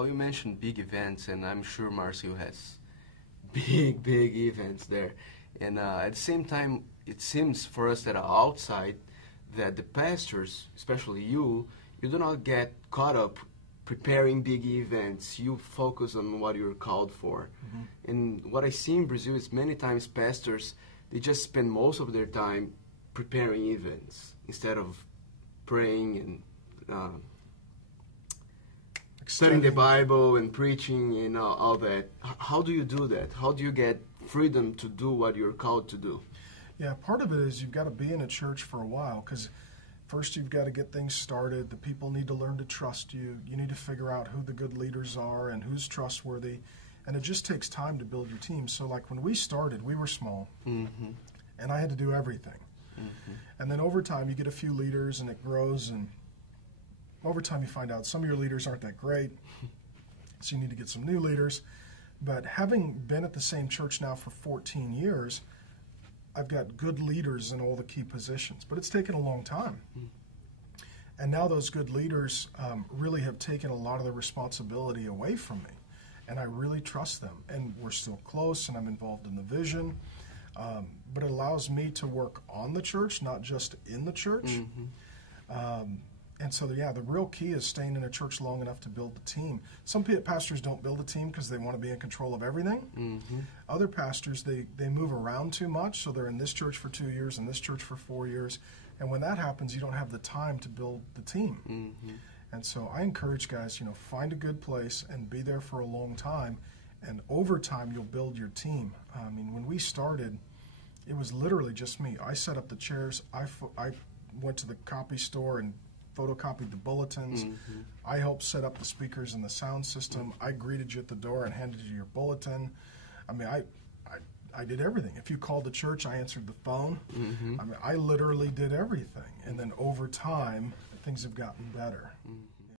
Well, you mentioned big events, and I'm sure Marcio has big events there. And at the same time, it seems for us that are outside that the pastors, especially you do not get caught up preparing big events. You focus on what you're called for. Mm-hmm. And what I see in Brazil is many times pastors, they just spend most of their time preparing events instead of praying and studying the Bible and preaching and all that. How do you do that? How do you get freedom to do what you're called to do? Yeah, part of it is you've got to be in a church for a while, because first you've got to get things started. The people need to learn to trust you. You need to figure out who the good leaders are and who's trustworthy. And it just takes time to build your team. So like when we started, we were small, mm-hmm. and I had to do everything. Mm-hmm. And then over time you get a few leaders and it grows, and over time you find out some of your leaders aren't that great, so you need to get some new leaders. But having been at the same church now for 14 years, I've got good leaders in all the key positions, but it's taken a long time. And now those good leaders really have taken a lot of the responsibility away from me, and I really trust them. And we're still close, and I'm involved in the vision, but it allows me to work on the church, not just in the church. Mm-hmm. And so, yeah, the real key is staying in a church long enough to build the team. Some pastors don't build a team because they want to be in control of everything. Mm-hmm. Other pastors, they move around too much, so they're in this church for 2 years and this church for 4 years. And when that happens, you don't have the time to build the team. Mm-hmm. And so I encourage guys, find a good place and be there for a long time. And over time, you'll build your team. I mean, when we started, it was literally just me. I set up the chairs. I went to the copy store and photocopied the bulletins. Mm-hmm. I helped set up the speakers and the sound system. I greeted you at the door and handed you your bulletin. I mean, I did everything. If you called the church, I answered the phone. Mm-hmm. I mean, I literally did everything. And then over time, things have gotten better. Mm-hmm.